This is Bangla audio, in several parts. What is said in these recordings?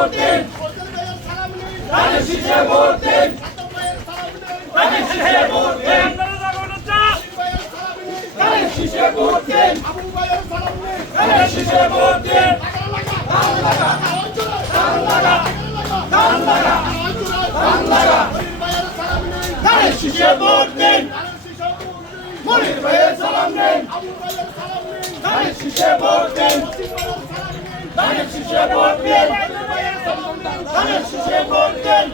ভোট দিন, ধানের শীষে ভোট দিন, ধানের শীষে ভোট দিন, ধানের শীষে ভোট দিন, ধানের শীষে ভোট দিন, ধান লাগা, ধান লাগা, ধান লাগা, ধান লাগা, ধানের শীষে ভোট দিন, মনির ভাইয়ের সালাম নেন, ধানের শীষে ভোট দিন, ধানের শীষে ভোট দিন, ধানের শীষে ভোট দিন,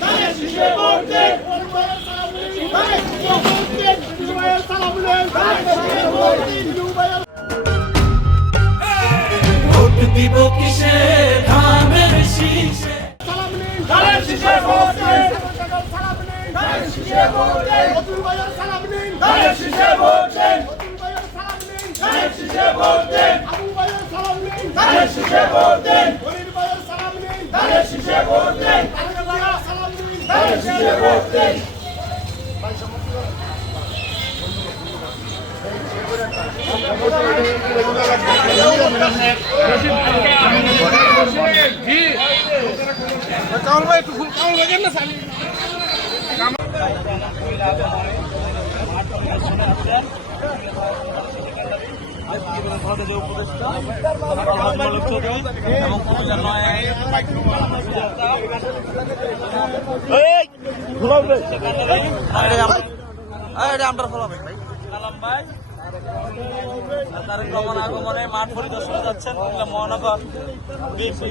ধানের শীষে ভোট দিন, ভোট দিব কিসে ধানের শীষে, ধানের শীষে ভোট দিন, ধানের শীষে ভোট দিন, ধানের শীষে ভোট দিন, ধানের শীষে ভোট দিন, ধানের শীষে ভোট দিন, ধানের শীষে ভোট দিন, ধানের শীষে ভোট দিন। কাউল ভাই একটু কাউল লাগেন না স্যার তারেক রহমান আগমনে মাঠ পরিদর্শনে যাচ্ছেন মহানগর বিএনপি